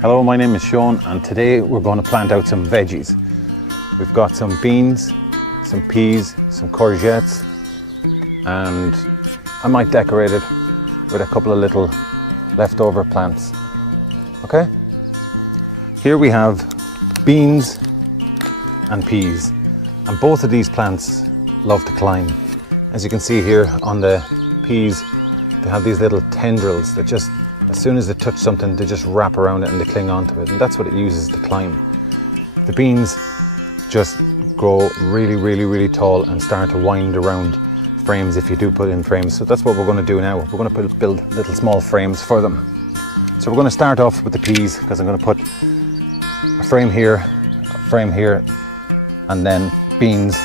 Hello, my name is Sean and today we're going to plant out some veggies. We've got some beans, some peas, some courgettes, and I might decorate it with a couple of little leftover plants. Okay? Here we have beans and peas, and both of these plants love to climb. As you can see here on the peas, they have these little tendrils that just, as soon as they touch something, they just wrap around it and they cling onto it, and that's what it uses to climb. The beans just grow really tall and start to wind around frames if you do put in frames. So that's what we're going to do now. We're going to build little small frames for them. So we're going to start off with the peas, because I'm going to put a frame here, and then beans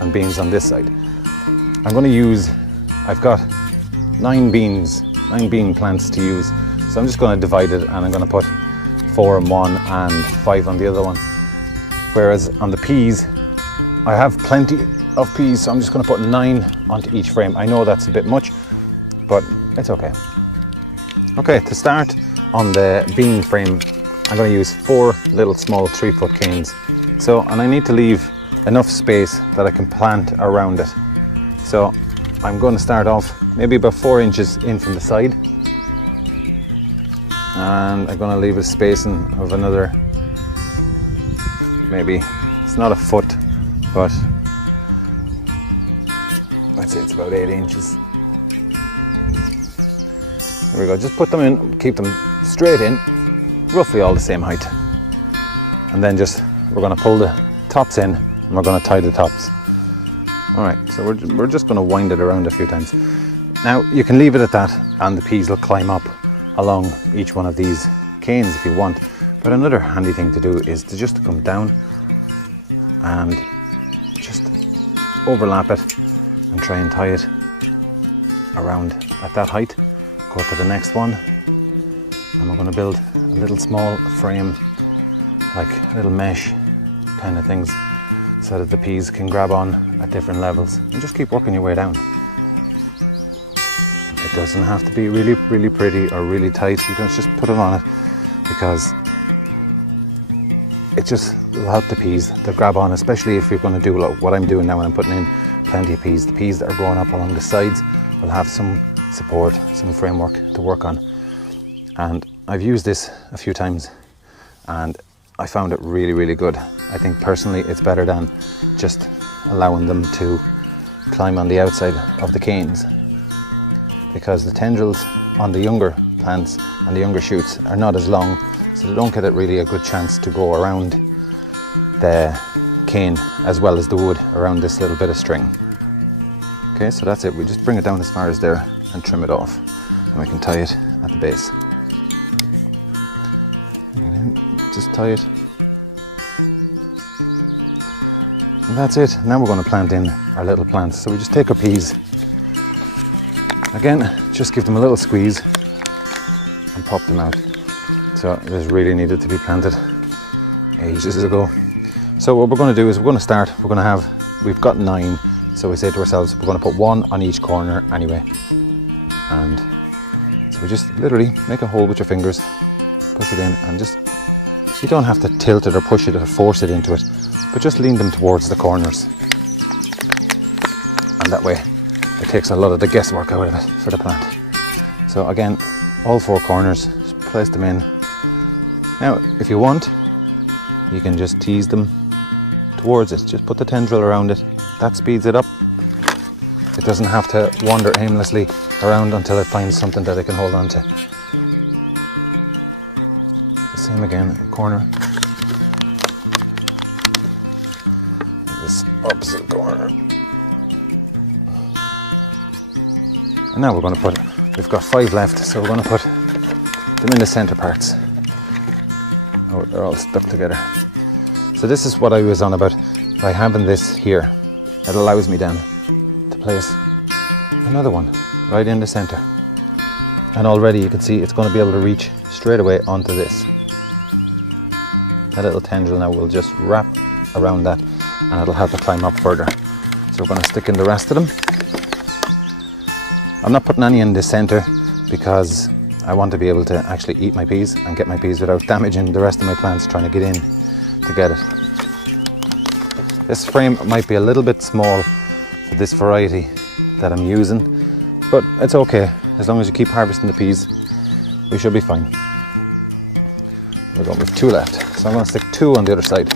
and beans on this side. I'm going to use, I've got 9 bean plants to use, so I'm just going to divide it, and I'm going to put 4 on one and 5 on the other one. Whereas on the peas, I have plenty of peas, so I'm just going to put 9 onto each frame. I know that's a bit much, but it's okay. Okay, to start on the bean frame, I'm going to use 4 little small 3-foot canes. So, and I need to leave enough space that I can plant around it. So I'm going to start off maybe about 4 inches in from the side, and I'm going to leave a spacing of another, maybe, it's not a foot, but I'd say it's about 8 inches. There we go, just put them in, keep them straight in, roughly all the same height. And then we're going to pull the tops in, and we're going to tie the tops. Alright, so we're just going to wind it around a few times. Now you can leave it at that, and the peas will climb up along each one of these canes if you want. But another handy thing to do is to just come down and just overlap it and try and tie it around at that height. Go to the next one, and we're going to build a little small frame, like little mesh kind of things, so that the peas can grab on at different levels, and just keep working your way down. It doesn't have to be really pretty or really tight. You can just put it on it, because it just will help the peas to grab on, especially if you're going to do what I'm doing now when I'm putting in plenty of peas. The peas that are growing up along the sides will have some support, some framework to work on. And I've used this a few times and I found it really good. I think personally it's better than just allowing them to climb on the outside of the canes, because the tendrils on the younger plants and the younger shoots are not as long, so they don't get it really a good chance to go around the cane as well as the wood around this little bit of string. Okay, so that's it. We just bring it down as far as there and trim it off, and we can tie it at the base. Just tie it, and that's it. Now we're going to plant in our little plants. So we just take our peas again, just give them a little squeeze and pop them out. So this really needed to be planted ages ago. So what we're going to do is we've got 9, so we say to ourselves we're going to put 1 on each corner anyway, and so we just literally make a hole with your fingers, push it in, and just, you don't have to tilt it or push it or force it into it, but just lean them towards the corners, and that way it takes a lot of the guesswork out of it for the plant. So again, all 4 corners, just place them in. Now if you want, you can just tease them towards it, just put the tendril around it. That speeds it up. It doesn't have to wander aimlessly around until it finds something that it can hold on to. The same again, corner. This opposite corner. And now we're going to we've got 5 left, so we're going to put them in the center parts. Oh, they're all stuck together. So this is what I was on about. By having this here, it allows me then to place another one right in the center. And already you can see it's going to be able to reach straight away onto this. That little tendril now will just wrap around that, and it'll help it climb up further. So we're going to stick in the rest of them. I'm not putting any in the center because I want to be able to actually eat my peas and get my peas without damaging the rest of my plants trying to get in to get it. This frame might be a little bit small for this variety that I'm using, but it's okay. As long as you keep harvesting the peas, we should be fine. We're going with 2 left, so I'm going to stick 2 on the other side.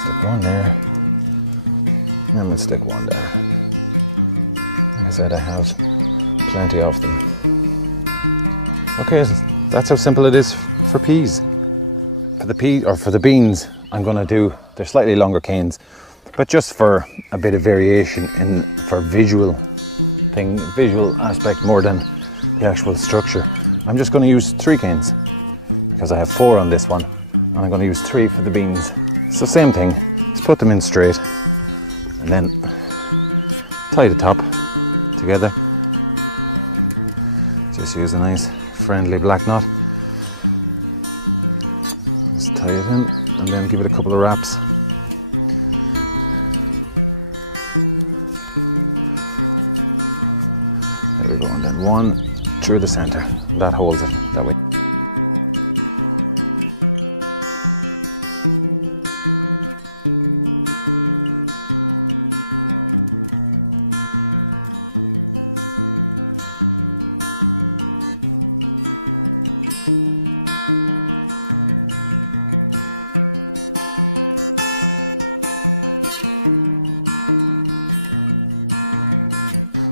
Stick 1 there. I'm going to stick 1 there. Like I said, I have plenty of them. Okay, that's how simple it is for peas. For the beans, I'm going to do, they're slightly longer canes, but just for a bit of variation for visual aspect more than the actual structure. I'm just going to use 3 canes because I have 4 on this one, and I'm going to use 3 for the beans. So same thing, just put them in straight and then tie the top together. Just use a nice friendly black knot. Just tie it in and then give it a couple of wraps. There we go, and then 1 through the center. That holds it that way.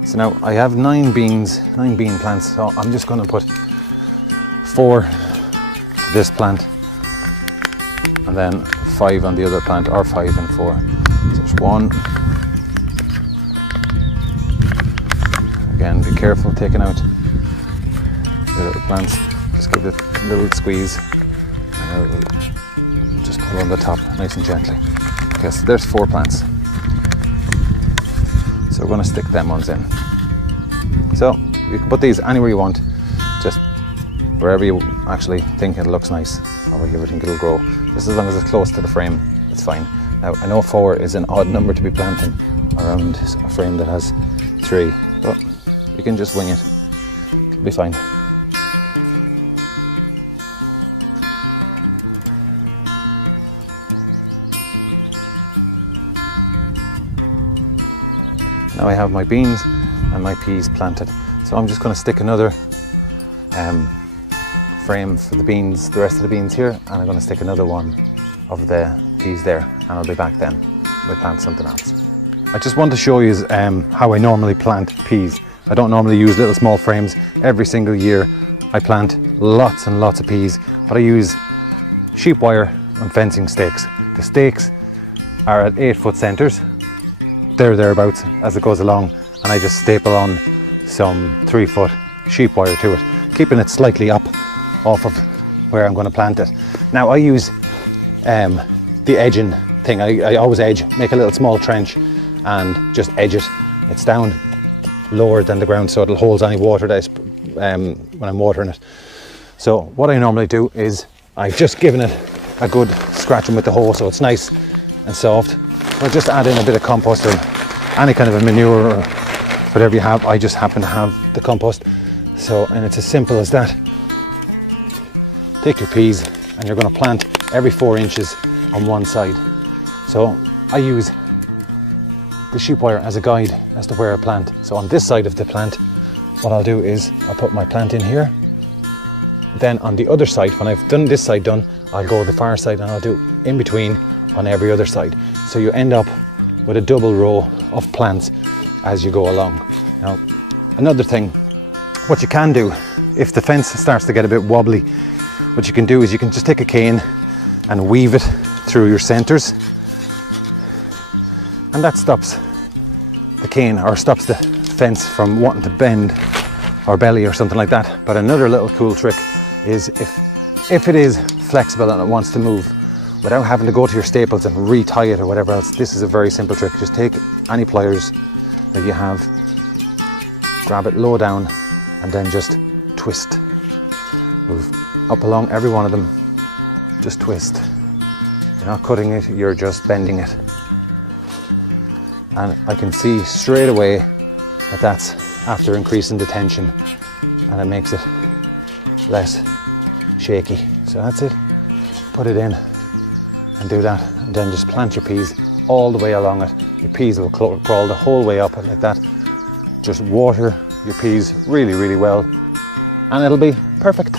So now I have 9 bean plants, so I'm just going to put 4 to this plant and then 5 on the other plant, or 5 and 4. So there's 1. Again, be careful taking out the little plants. Just give it a little squeeze and it'll just pull on the top nice and gently. Okay, so there's 4 plants. So we're going to stick them ones in. So you can put these anywhere you want, just wherever you actually think it looks nice or where you think it'll grow. Just as long as it's close to the frame, it's fine. Now I know 4 is an odd number to be planting around a frame that has 3, but you can just wing it. It'll be fine. Now I have my beans and my peas planted, so I'm just going to stick another frame for the beans, the rest of the beans here, and I'm going to stick another one of the peas there, and I'll be back then. We'll plant something else. I just want to show you how I normally plant peas. I don't normally use little small frames. Every single year I plant lots and lots of peas, but I use sheep wire and fencing stakes. The stakes are at 8-foot centres. Thereabouts as it goes along, and I just staple on some 3-foot sheep wire to it, keeping it slightly up off of where I'm going to plant it. Now I use the edging thing. I always edge, make a little small trench and just edge it. It's down lower than the ground, so it'll hold any water that when I'm watering it. So what I normally do is I've just given it a good scratching with the hoe so it's nice and soft. I'll just add in a bit of compost or any kind of a manure or whatever you have. I just happen to have the compost. So, and it's as simple as that. Take your peas and you're going to plant every 4 inches on one side. So I use the sheep wire as a guide as to where I plant. So on this side of the plant, what I'll do is I'll put my plant in here. Then on the other side, when I've done this side done, I'll go the far side and I'll do in between on every other side. So you end up with a double row of plants as you go along. Now, another thing, what you can do, if the fence starts to get a bit wobbly, what you can do is you can just take a cane and weave it through your centers, and that stops the cane or stops the fence from wanting to bend or belly or something like that. But another little cool trick is if it is flexible and it wants to move without having to go to your staples and retie it or whatever else, this is a very simple trick. Just take any pliers that you have, grab it low down, and then just twist. Move up along every one of them, just twist. You're not cutting it, you're just bending it. and I can see straight away that that's after increasing the tension, and it makes it less shaky. So that's it. Put it in and do that, and then just plant your peas all the way along it. Your peas will crawl the whole way up like that. Just water your peas really, really well, and it'll be perfect.